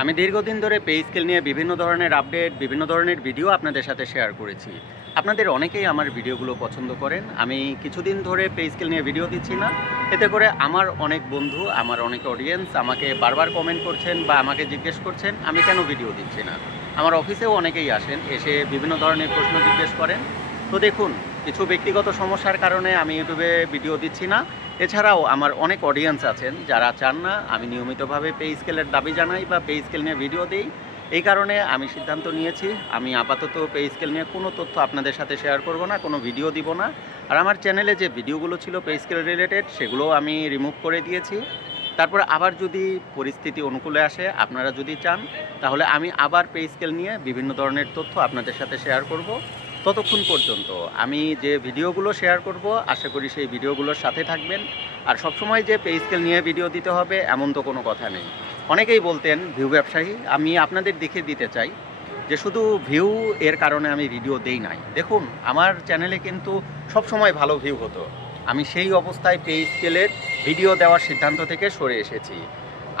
আমি দীর্ঘদিন ধরে পে স্কেল নিয়ে বিভিন্ন ধরনের আপডেট, বিভিন্ন ধরনের ভিডিও আপনাদের সাথে শেয়ার করেছি। আপনাদের অনেকেই আমার ভিডিওগুলো পছন্দ করেন। আমি কিছুদিন ধরে পে স্কেল নিয়ে ভিডিও দিচ্ছি না। এতে করে আমার অনেক বন্ধু, আমার অনেক অডিয়েন্স আমাকে বারবার কমেন্ট করছেন বা আমাকে জিজ্ঞেস করছেন আমি কেন ভিডিও দিচ্ছি না। আমার অফিসেও অনেকেই আসেন, এসে বিভিন্ন ধরনের প্রশ্ন জিজ্ঞেস করেন। তো দেখুন, কিছু ব্যক্তিগত সমস্যার কারণে আমি ইউটিউবে ভিডিও দিচ্ছি না। এছাড়াও আমার অনেক অডিয়েন্স আছেন যারা চান না আমি নিয়মিতভাবে পে স্কেলের দাবি জানাই বা পে স্কেল নিয়ে ভিডিও দিই। এই কারণে আমি সিদ্ধান্ত নিয়েছি আমি আপাতত পে স্কেল নিয়ে কোনো তথ্য আপনাদের সাথে শেয়ার করব না, কোনো ভিডিও দিব না। আর আমার চ্যানেলে যে ভিডিওগুলো ছিল পে স্কেল রিলেটেড সেগুলোও আমি রিমুভ করে দিয়েছি। তারপর আবার যদি পরিস্থিতি অনুকূলে আসে, আপনারা যদি চান, তাহলে আমি আবার পে স্কেল নিয়ে বিভিন্ন ধরনের তথ্য আপনাদের সাথে শেয়ার করব। ততক্ষণ পর্যন্ত আমি যে ভিডিওগুলো শেয়ার করব আশা করি সেই ভিডিওগুলোর সাথে থাকবেন। আর সবসময় যে পে স্কেল নিয়ে ভিডিও দিতে হবে এমন তো কোনো কথা নেই। অনেকেই বলতেন ভিউ ব্যবসায়ী, আমি আপনাদের দেখিয়ে দিতে চাই যে শুধু ভিউ এর কারণে আমি ভিডিও দেই নাই। দেখুন, আমার চ্যানেলে কিন্তু সবসময় ভালো ভিউ হতো। আমি সেই অবস্থায় পে স্কেলের ভিডিও দেওয়ার সিদ্ধান্ত থেকে সরে এসেছি।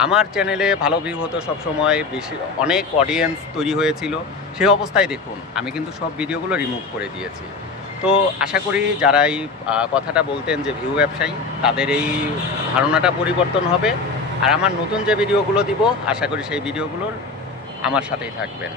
আমার চ্যানেলে ভালো ভিউ হতো সবসময়, বেশি অনেক অডিয়েন্স তৈরি হয়েছিল। সেই অবস্থায় দেখুন আমি কিন্তু সব ভিডিওগুলো রিমুভ করে দিয়েছি। তো আশা করি যারা এই কথাটা বলতেন যে ভিউ ব্যবসায়ী, তাদের এই ধারণাটা পরিবর্তন হবে। আর আমার নতুন যে ভিডিওগুলো দিব আশা করি সেই ভিডিওগুলোর আমার সাথেই থাকবেন।